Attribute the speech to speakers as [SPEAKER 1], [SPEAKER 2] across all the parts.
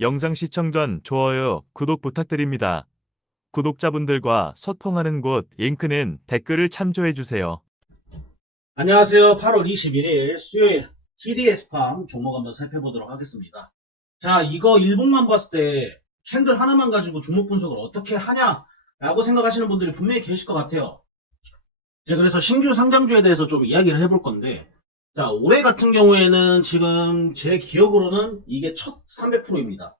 [SPEAKER 1] 영상 시청 전 좋아요, 구독 부탁드립니다. 구독자분들과 소통하는 곳 링크는 댓글을 참조해주세요.
[SPEAKER 2] 안녕하세요. 8월 21일 수요일 TDS팜 종목 한번 살펴보도록 하겠습니다. 자, 이거 일봉만 봤을 때 캔들 하나만 가지고 종목 분석을 어떻게 하냐라고 생각하시는 분들이 분명히 계실 것 같아요. 이제 그래서 신규 상장주에 대해서 좀 이야기를 해볼 건데, 자, 올해 같은 경우에는 지금 제 기억으로는 이게 첫 300%입니다.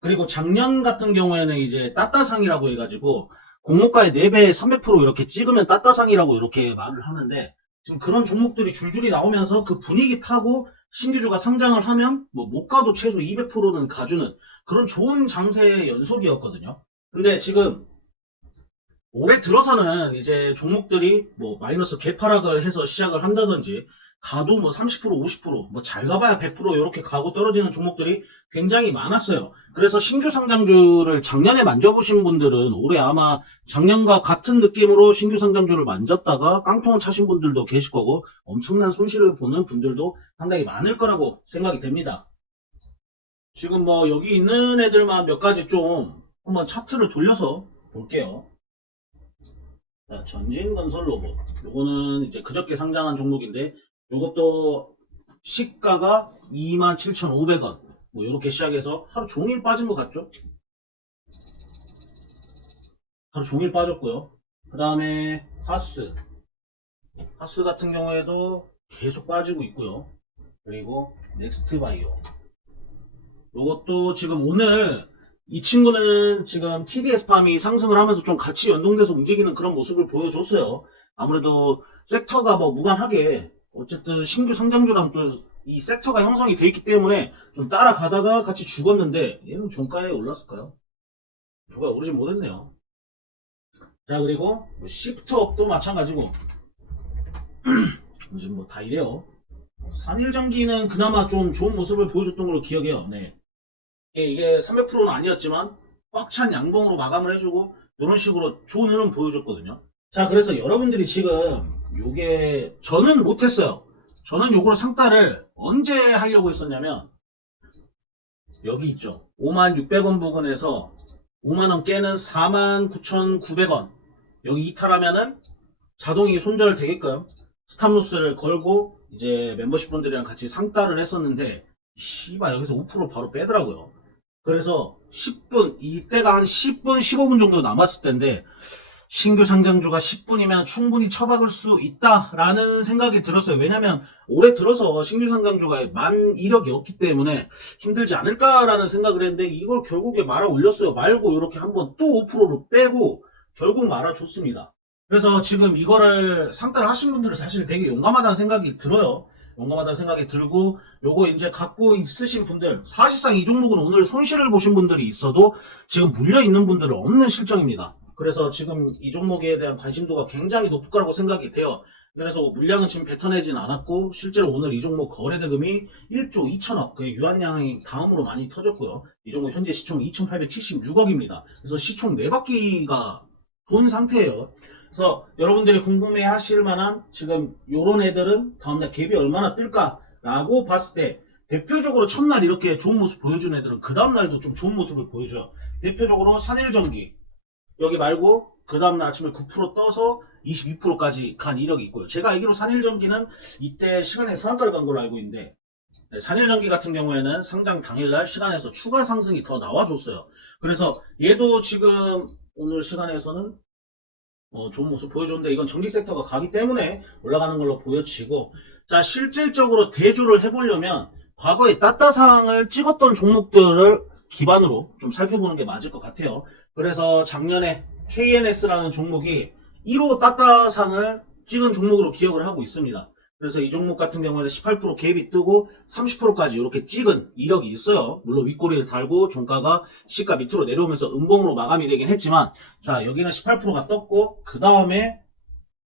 [SPEAKER 2] 그리고 작년 같은 경우에는 이제 따따상이라고 해가지고 공모가의 4배 300% 이렇게 찍으면 따따상이라고 이렇게 말을 하는데 지금 그런 종목들이 줄줄이 나오면서 그 분위기 타고 신규주가 상장을 하면 뭐 못 가도 최소 200%는 가주는 그런 좋은 장세의 연속이었거든요. 근데 지금 올해 들어서는 이제 종목들이 뭐 마이너스 개파락을 해서 시작을 한다든지 가도 뭐 30% 50%뭐 잘 가봐야 100% 이렇게 가고 떨어지는 종목들이 굉장히 많았어요. 그래서 신규 상장주를 작년에 만져보신 분들은 올해 아마 작년과 같은 느낌으로 신규 상장주를 만졌다가 깡통을 차신 분들도 계실 거고 엄청난 손실을 보는 분들도 상당히 많을 거라고 생각이 됩니다. 지금 뭐 여기 있는 애들만 몇 가지 좀 한번 차트를 돌려서 볼게요. 자, 전진건설 로봇. 요거는 이제 그저께 상장한 종목인데 요것도 시가가 27,500원. 뭐 이렇게 시작해서 하루 종일 빠진 것 같죠? 하루 종일 빠졌고요. 그 다음에 하스. 하스 같은 경우에도 계속 빠지고 있고요. 그리고 넥스트 바이오. 요것도 지금 오늘 이 친구는 지금 TDS 팜이 상승을 하면서 좀 같이 연동돼서 움직이는 그런 모습을 보여줬어요. 아무래도 섹터가 뭐 무관하게 어쨌든 신규 상장주랑 또 이 섹터가 형성이 돼 있기 때문에 좀 따라가다가 같이 죽었는데 얘는 종가에 올랐을까요? 종가에 오르지 못했네요. 자 그리고 뭐 시프트업도 마찬가지고 지금 뭐다 이래요. 산일전기는 그나마 좀 좋은 모습을 보여줬던 걸로 기억해요. 네. 이게 300%는 아니었지만 꽉 찬 양봉으로 마감을 해주고 이런 식으로 좋은 흐름 보여줬거든요. 자 그래서 여러분들이 지금 요게 저는 못했어요. 저는 요거를 상따를 언제 하려고 했었냐면 여기 있죠. 56,600원 부근에서 5만원 깨는 49,900원 여기 이탈하면은 자동이 손절되게끔 스탑로스를 걸고 이제 멤버십 분들이랑 같이 상따를 했었는데 씨발 여기서 5% 바로 빼더라고요. 그래서 10분 이때가 한 10분 15분 정도 남았을 텐데 신규 상장주가 10분이면 충분히 처박을 수 있다라는 생각이 들었어요. 왜냐면 올해 들어서 신규 상장주가 만 1억이 없기 때문에 힘들지 않을까라는 생각을 했는데 이걸 결국에 말아 올렸어요. 말고 이렇게 한번 또 5%로 빼고 결국 말아줬습니다. 그래서 지금 이거를 상따를 하신 분들은 사실 되게 용감하다는 생각이 들어요. 용감하다는 생각이 들고 요거 이제 갖고 있으신 분들 사실상 이 종목은 오늘 손실을 보신 분들이 있어도 지금 물려 있는 분들은 없는 실정입니다. 그래서 지금 이 종목에 대한 관심도가 굉장히 높을 거라고 생각이 돼요. 그래서 물량은 지금 뱉어내진 않았고 실제로 오늘 이 종목 거래 대금이 1조 2천억 그 유한량이 다음으로 많이 터졌고요. 이 종목 현재 시총 2,876억입니다. 그래서 시총 4바퀴가 돈 상태예요. 그래서 여러분들이 궁금해 하실 만한 지금 요런 애들은 다음날 갭이 얼마나 뜰까라고 봤을 때 대표적으로 첫날 이렇게 좋은 모습 보여준 애들은 그 다음날도 좀 좋은 모습을 보여줘요. 대표적으로 산일전기 여기 말고 그 다음날 아침에 9% 떠서 22%까지 간 이력이 있고요. 제가 알기로 산일전기는 이때 시간에 상한가를 간 걸로 알고 있는데 네, 산일전기 같은 경우에는 상장 당일날 시간에서 추가 상승이 더 나와줬어요. 그래서 얘도 지금 오늘 시간에서는 어, 좋은 모습 보여줬는데 이건 전기 섹터가 가기 때문에 올라가는 걸로 보여지고 자 실질적으로 대조를 해보려면 과거에 따따상을 찍었던 종목들을 기반으로 좀 살펴보는 게 맞을 것 같아요. 그래서 작년에 KNS라는 종목이 1호 따따상을 찍은 종목으로 기억을 하고 있습니다. 그래서 이 종목 같은 경우에는 18% 갭이 뜨고 30%까지 이렇게 찍은 이력이 있어요. 물론 윗꼬리를 달고 종가가 시가 밑으로 내려오면서 음봉으로 마감이 되긴 했지만 자 여기는 18%가 떴고 그 다음에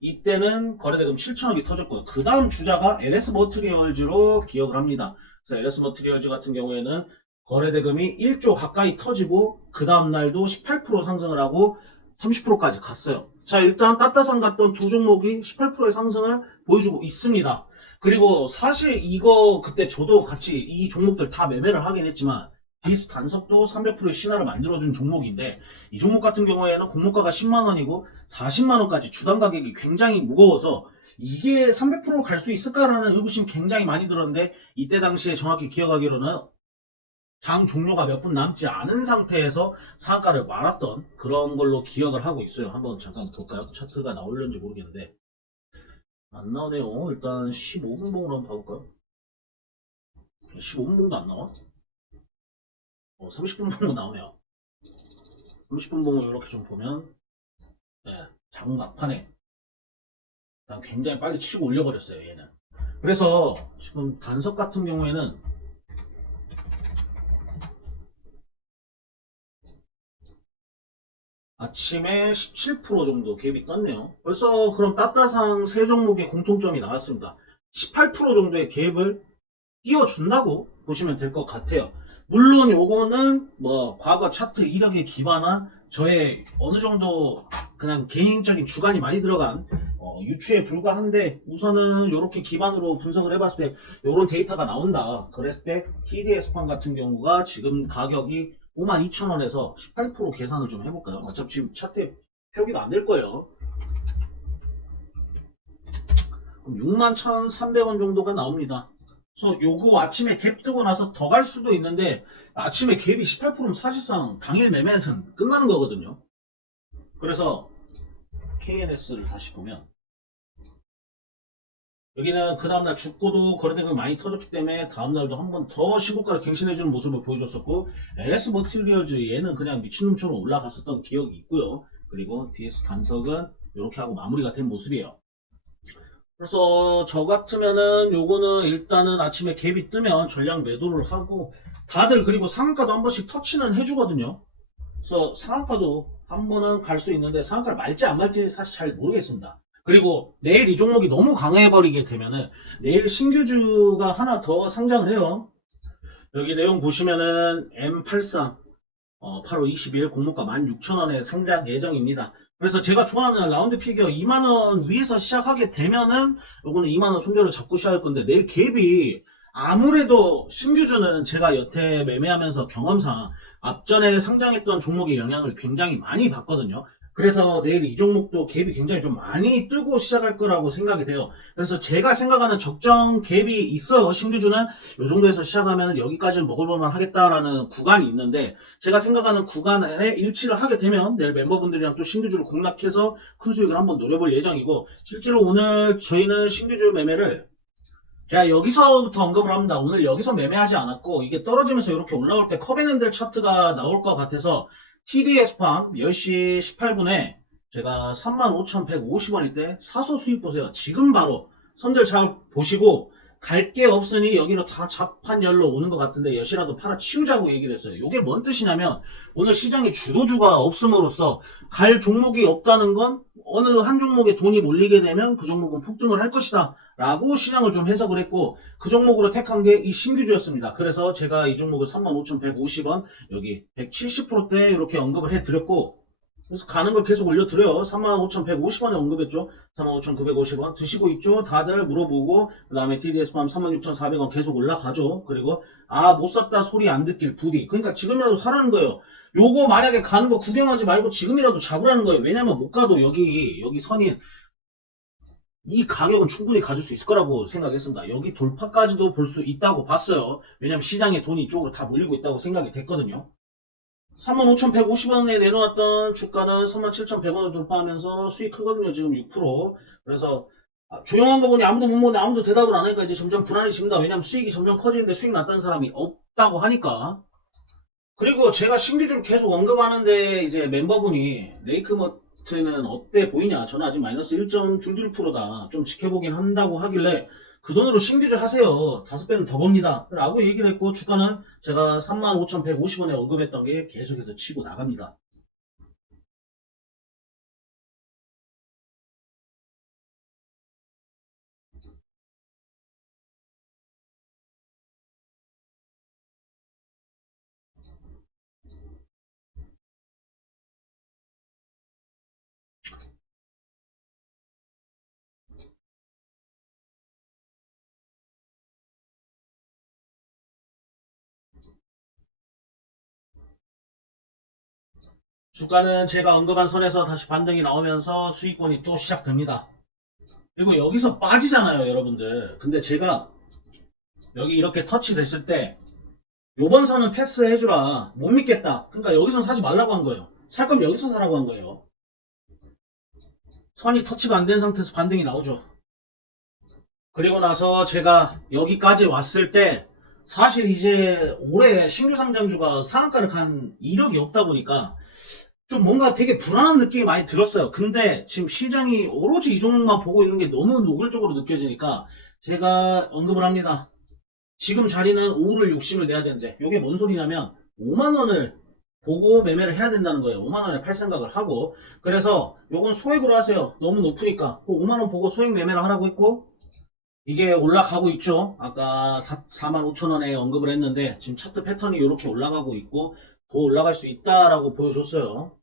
[SPEAKER 2] 이때는 거래대금 7천억이 터졌고요. 그 다음 주자가 LS 머트리얼즈로 기억을 합니다. 그래서 LS 머트리얼즈 같은 경우에는 거래대금이 1조 가까이 터지고 그 다음 날도 18% 상승을 하고 30%까지 갔어요. 자 일단 따따상 갔던 두 종목이 18%의 상승을 보여주고 있습니다. 그리고 사실 이거 그때 저도 같이 이 종목들 다 매매를 하긴 했지만 디스 단석도 300%의 신화를 만들어준 종목인데 이 종목 같은 경우에는 공모가가 10만 원이고 40만 원까지 주당 가격이 굉장히 무거워서 이게 300%로 갈 수 있을까라는 의구심 굉장히 많이 들었는데 이때 당시에 정확히 기억하기로는 장 종료가 몇 분 남지 않은 상태에서 상한가를 말았던 그런 걸로 기억을 하고 있어요. 한번 잠깐 볼까요? 차트가 나올는지 모르겠는데 안 나오네요. 일단 15분 봉으로 한번 봐볼까요? 15분 봉도 안 나와? 어, 30분 봉도 나오네요. 30분 봉을 이렇게 좀 보면 네, 자국 막판에 일단 굉장히 빨리 치고 올려버렸어요. 얘는. 그래서 지금 단석 같은 경우에는 아침에 17% 정도 갭이 떴네요. 벌써 그럼 따따상 세 종목의 공통점이 나왔습니다. 18% 정도의 갭을 띄워준다고 보시면 될 것 같아요. 물론 요거는 뭐 과거 차트 이력에 기반한 저의 어느 정도 그냥 개인적인 주관이 많이 들어간 어, 유추에 불과한데 우선은 이렇게 기반으로 분석을 해봤을 때 이런 데이터가 나온다. 그랬을 때 TDS판 같은 경우가 지금 가격이 52,000원에서 18% 계산을 좀 해볼까요? 어차피 지금 차트에 표기가 안 될 거예요. 그럼 61,300원 정도가 나옵니다. 그래서 요거 아침에 갭 뜨고 나서 더 갈 수도 있는데 아침에 갭이 18%면 사실상 당일 매매는 끝나는 거거든요. 그래서 KNS를 다시 보면 여기는 그 다음날 죽고도 걸 많이 터졌기 때문에 다음날도 한 번 더 신고가를 갱신해주는 모습을 보여줬었고 LS 머티리얼즈 얘는 그냥 미친놈처럼 올라갔었던 기억이 있고요. 그리고 DS 단석은 이렇게 하고 마무리가 된 모습이에요. 그래서 저 같으면은 요거는 일단은 아침에 갭이 뜨면 전량 매도를 하고 다들 그리고 상한가도 한 번씩 터치는 해주거든요. 그래서 상한가도 한 번은 갈 수 있는데 상한가를 말지 안 말지 사실 잘 모르겠습니다. 그리고 내일 이 종목이 너무 강해버리게 되면은 내일 신규주가 하나 더 상장을 해요. 여기 내용 보시면은 M83 어, 8월 20일 공모가 16,000원에 상장 예정입니다. 그래서 제가 좋아하는 라운드 피규어 2만원 위에서 시작하게 되면은 요거는 2만원 손절을 잡고 시작할 건데 내일 갭이 아무래도 신규주는 제가 여태 매매하면서 경험상 앞전에 상장했던 종목의 영향을 굉장히 많이 받거든요. 그래서 내일 이 종목도 갭이 굉장히 좀 많이 뜨고 시작할 거라고 생각이 돼요. 그래서 제가 생각하는 적정 갭이 있어요. 신규주는 이 정도에서 시작하면 여기까지는 먹을만만 하겠다라는 구간이 있는데 제가 생각하는 구간에 일치를 하게 되면 내일 멤버분들이랑 또 신규주를 공략해서 큰 수익을 한번 노려볼 예정이고 실제로 오늘 저희는 신규주 매매를 제가 여기서부터 언급을 합니다. 오늘 여기서 매매하지 않았고 이게 떨어지면서 이렇게 올라올 때 커벤앤들 차트가 나올 것 같아서 TDS팜 10시 18분에 제가 35,150원일 때 사서 수익 보세요. 지금 바로 선들 잘 보시고 갈 게 없으니 여기로 다 잡판 열로 오는 것 같은데 여시라도 팔아 치우자고 얘기를 했어요. 이게 뭔 뜻이냐면 오늘 시장에 주도주가 없음으로써 갈 종목이 없다는 건 어느 한 종목에 돈이 몰리게 되면 그 종목은 폭등을 할 것이다. 라고 시장을 좀 해석을 했고 그 종목으로 택한 게 이 신규주였습니다. 그래서 제가 이 종목을 35,150원 여기 170%대 이렇게 언급을 해드렸고 그래서 가는 걸 계속 올려드려요. 35,150원에 언급했죠. 35,950원 드시고 있죠. 다들 물어보고 그 다음에 TDS팜 36,400원 계속 올라가죠. 그리고 아 못 샀다 소리 안 듣길 부디 그러니까 지금이라도 사라는 거예요. 요거 만약에 가는 거 구경하지 말고 지금이라도 잡으라는 거예요. 왜냐면 못 가도 여기 여기 선이 이 가격은 충분히 가질 수 있을 거라고 생각했습니다. 여기 돌파까지도 볼 수 있다고 봤어요. 왜냐면 시장에 돈이 이쪽으로 다 몰리고 있다고 생각이 됐거든요. 35,150원에 내놓았던 주가는 37,100원을 돌파하면서 수익 크거든요. 지금 6%. 그래서 아, 조용한 거 보니 아무도 못 먹네 아무도 대답을 안 하니까 이제 점점 불안해집니다. 왜냐면 수익이 점점 커지는데 수익 났다는 사람이 없다고 하니까. 그리고 제가 신규주를 계속 언급하는데 이제 멤버분이 레이크머 트는 어때 보이냐? 저는 아직 마이너스 1.22%다. 좀 지켜보긴 한다고 하길래 그 돈으로 신규주 하세요. 다섯 배는 더 법니다. 라고 얘기를 했고 주가는 제가 35,150원에 언급했던 게 계속해서 치고 나갑니다. 주가는 제가 언급한 선에서 다시 반등이 나오면서 수익권이 또 시작됩니다. 그리고 여기서 빠지잖아요, 여러분들. 근데 제가 여기 이렇게 터치 됐을 때 요번 선은 패스해주라. 못 믿겠다. 그러니까 여기선 사지 말라고 한 거예요. 살 거면 여기서 사라고 한 거예요. 선이 터치가 안 된 상태에서 반등이 나오죠. 그리고 나서 제가 여기까지 왔을 때 사실 이제 올해 신규 상장주가 상한가를 간 이력이 없다 보니까 좀 뭔가 되게 불안한 느낌이 많이 들었어요. 근데 지금 시장이 오로지 이 종목만 보고 있는 게 너무 노골적으로 느껴지니까 제가 언급을 합니다. 지금 자리는 오를 욕심을 내야 되는데 이게 뭔 소리냐면 5만 원을 보고 매매를 해야 된다는 거예요. 5만 원에 팔 생각을 하고 그래서 요건 소액으로 하세요. 너무 높으니까 5만 원 보고 소액 매매를 하라고 했고 이게 올라가고 있죠. 아까 4, 4만 5천 원에 언급을 했는데 지금 차트 패턴이 이렇게 올라가고 있고 더 올라갈 수 있다라고 보여줬어요.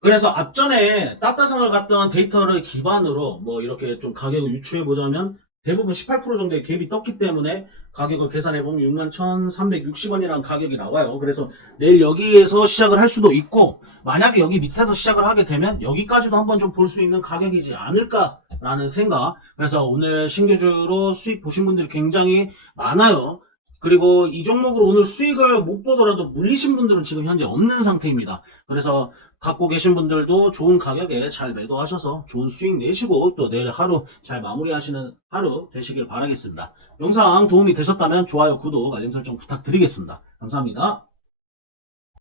[SPEAKER 2] 그래서 앞전에 따따상을 갔던 데이터를 기반으로 뭐 이렇게 좀 가격을 유추해 보자면 대부분 18% 정도의 갭이 떴기 때문에 가격을 계산해 보면 61,360원이라는 가격이 나와요. 그래서 내일 여기에서 시작을 할 수도 있고 만약에 여기 밑에서 시작을 하게 되면 여기까지도 한번 좀 볼 수 있는 가격이지 않을까라는 생각. 그래서 오늘 신규주로 수익 보신 분들이 굉장히 많아요. 그리고 이 종목으로 오늘 수익을 못 보더라도 물리신 분들은 지금 현재 없는 상태입니다. 그래서 갖고 계신 분들도 좋은 가격에 잘 매도하셔서 좋은 수익 내시고 또 내일 하루 잘 마무리하시는 하루 되시길 바라겠습니다. 영상 도움이 되셨다면 좋아요, 구독, 알림 설정 부탁드리겠습니다. 감사합니다.